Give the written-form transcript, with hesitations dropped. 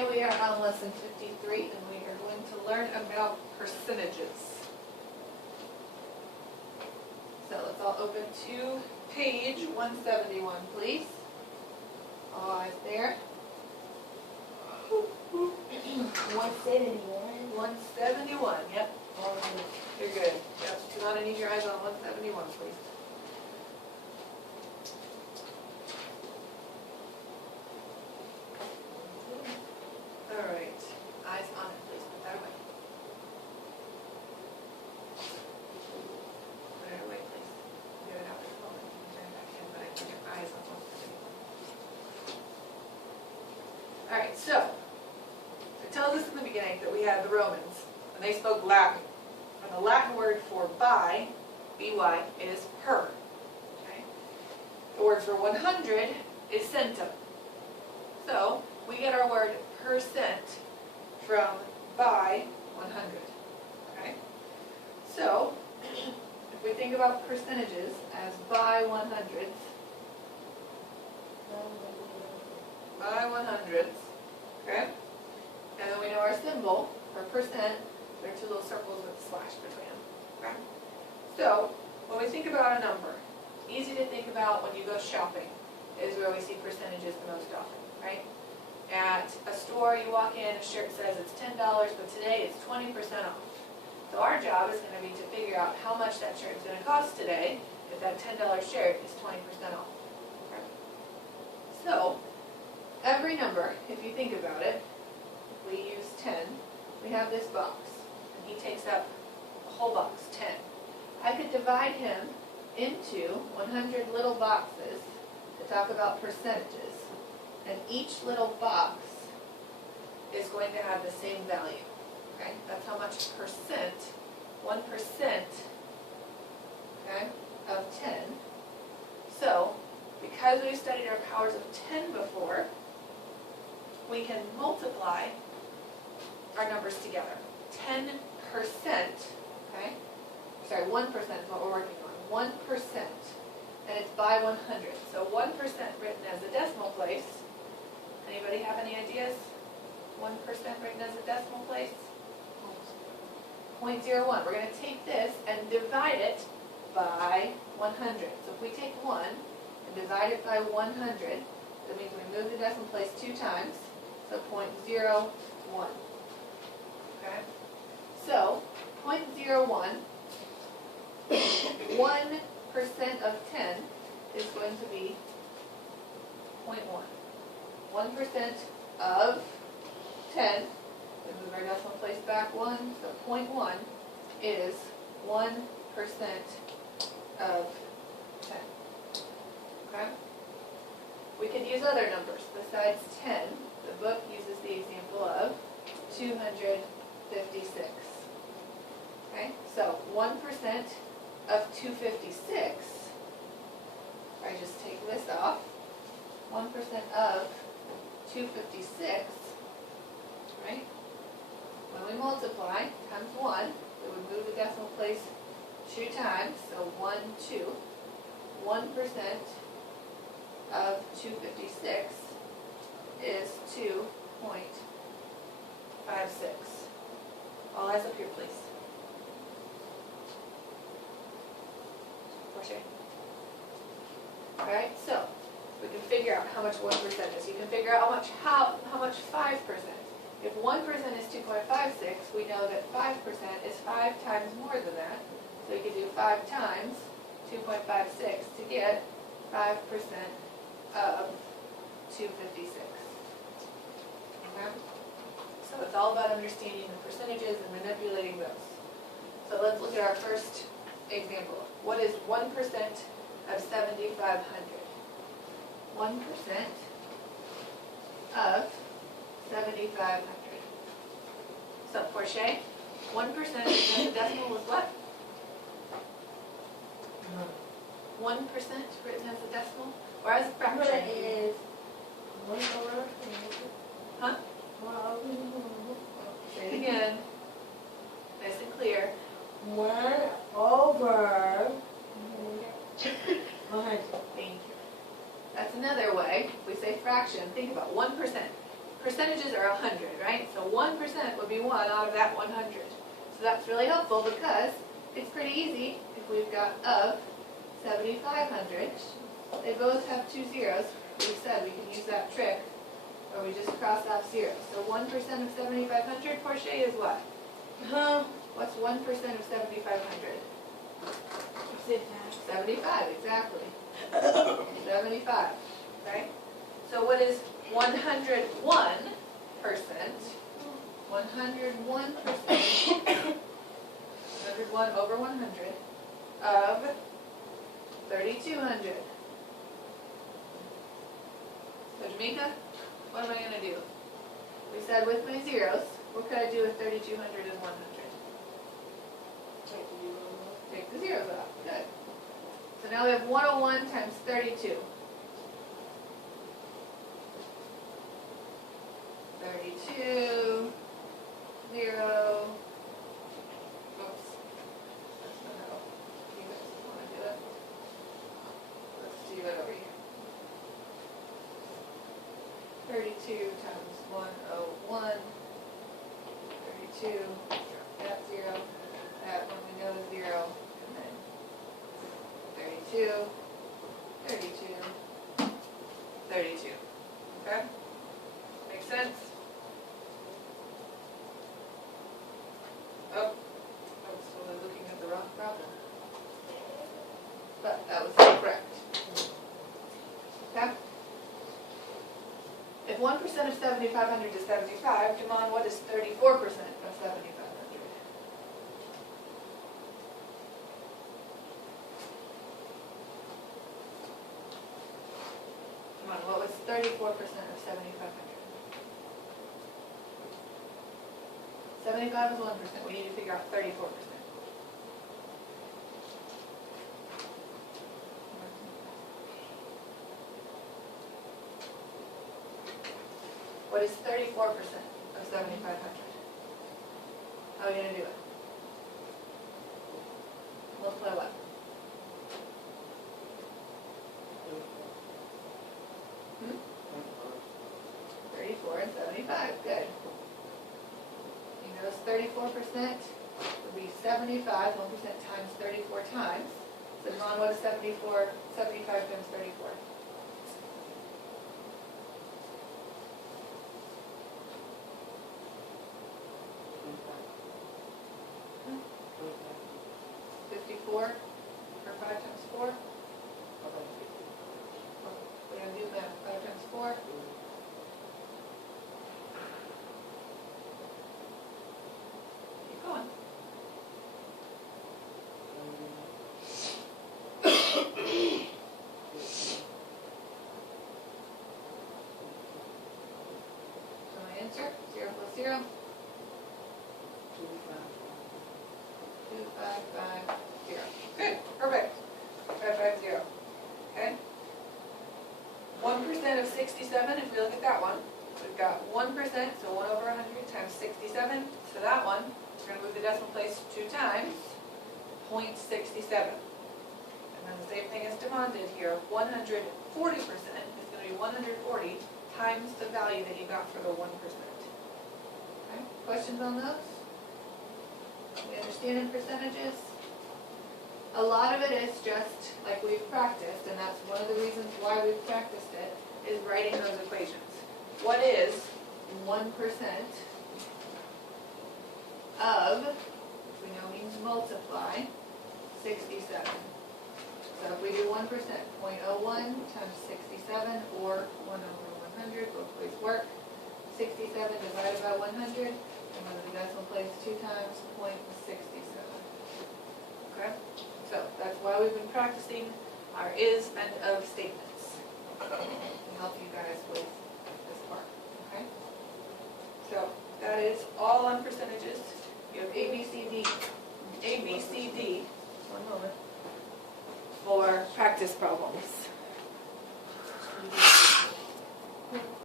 Today we are on lesson 53 and we are going to learn about percentages. So let's all open to page 171, please. All eyes there. 171. 171, yep. You're good. Yep. Do not need your eyes on 171, please. All right. Eyes on it, please. Put that away. Put it away, please. Get it out for a moment. Turn it back in, but I put your eyes on 171. All right, so it tells us in the beginning that we had the Romans, and they spoke Latin. And the Latin word for by, by, is per. Okay? The word for 100 is centum. So we get our word percent from by 100. Okay? So if we think about percentages as by 100s, okay? And then we know our symbol for percent. There are two little circles with a slash between them. Okay? So when we think about a number, easy to think about when you go shopping is where we see percentages the most often, right? At a store, you walk in, a shirt says it's $10, but today it's 20% off. So our job is going to be to figure out how much that shirt is going to cost today if that $10 shirt is 20% off. Okay? So every number, if you think about it, if we use 10, we have this box. He takes up a whole box, 10. I could divide him into 100 little boxes to talk about percentages, and each little box is going to have the same value. Okay, that's how much percent, 1%, okay, of 10. So, because we've studied our powers of 10 before, we can multiply our numbers together. 10%, okay? Sorry, 1% is what we're working on. 1%, and it's by 100. So 1% written as a decimal place. Anybody have any ideas? 1% written as a decimal place? 0.01. We're going to take this and divide it by 100. So if we take 1 and divide it by 100, that means we move the decimal place 2 times. So 0.01. Okay? So 0.01, 1% of 10 is going to be 0.1. 1% of 10, we move our decimal place back 1, so 0.1 is 1% of 10. Okay? We could use other numbers besides 10. The book uses the example of 256. Okay, so 1% of 256, I just take this off, 1% of 256, right? When we multiply, times 1, we would move the decimal place 2 times, so 1, 2. 1% of 256 is 2.56. All eyes up here, please. Alright, so we can figure out how much 1% is. You can figure out how much 5%. If 1% is 2.56, we know that 5% is 5 times more than that. So you can do 5 times 2.56 to get 5% of 256. Okay? So it's all about understanding the percentages and manipulating those. So let's look at our first example. What is 1% of 7,500? 1% of 7,500. So, Portia, 1% as a decimal is what? 1% written as a decimal? Or as a fraction? What is 1 over? Huh? Say it again. Nice and clear. 1 over 100. Thank you. That's another way. If we say fraction, think about 1%. percentages are 100, right? So 1% would be 1 out of that 100. So that's really helpful because it's pretty easy if we've got of 7,500. They both have 2 zeros. We said we can use that trick where we just cross off zeros. So 1% of 7,500, Portia, is what? What's 1% of 7,500? 75, exactly. 75, right? So what is 101%? 101%, 101 over 100 of 3,200. So Jamaica, what am I going to do? We said with my zeros, what could I do with 3,200 and 100? Take the zeros off. Good. So now we have 101 times 32. 32, 0. Oops. That's not how you guys want to do it. Let's do it over here. 32 times 101. 32. That 0. That one we know is 0. And then 32. 32. 32. Okay? Make sense? Oh, I was totally looking at the wrong problem. But that was correct. Okay? If 1% of 7,500 is 75, Jamon, what is 34% of 7,500? Come on, what was 34% of 7,500? 75 is 1%. We need to figure out 34%. What is 34% of 7,500? How are we going to do it? Multiply what? Hmm? 34 and 75. Good. You notice 34% would be 75, 1% times 34 times. So John, what is 75 times 34? Hmm? 54 or 5 times 4? We're going to do that. 5 times 4. Keep going. So my answer, 0 plus 0. 2550. Good, perfect. 550. Okay. 1% of 67, if we look at that one, we've got 1%, so 1 over 100 times 67. So that one, we're going to move the decimal place 2 times, 0.67. And then the same thing as Devon did here, 140% is going to be 140 times the value that you got for the 1%. Okay, questions on those? We understand in percentages? A lot of it is just like we've practiced, and that's one of the reasons why we've practiced it, is writing those equations. What is 1% of, which we know means multiply, 67? So if we do 1%, 0.01 times 67, or 1 over 100, both ways work. 67 divided by 100, and move the decimal place 2 times, 0.67. Okay? So that's why we've been practicing our is and of statements to help you guys with this part. Okay? So that is all on percentages. You have A, B, C, D, one moment, for practice problems.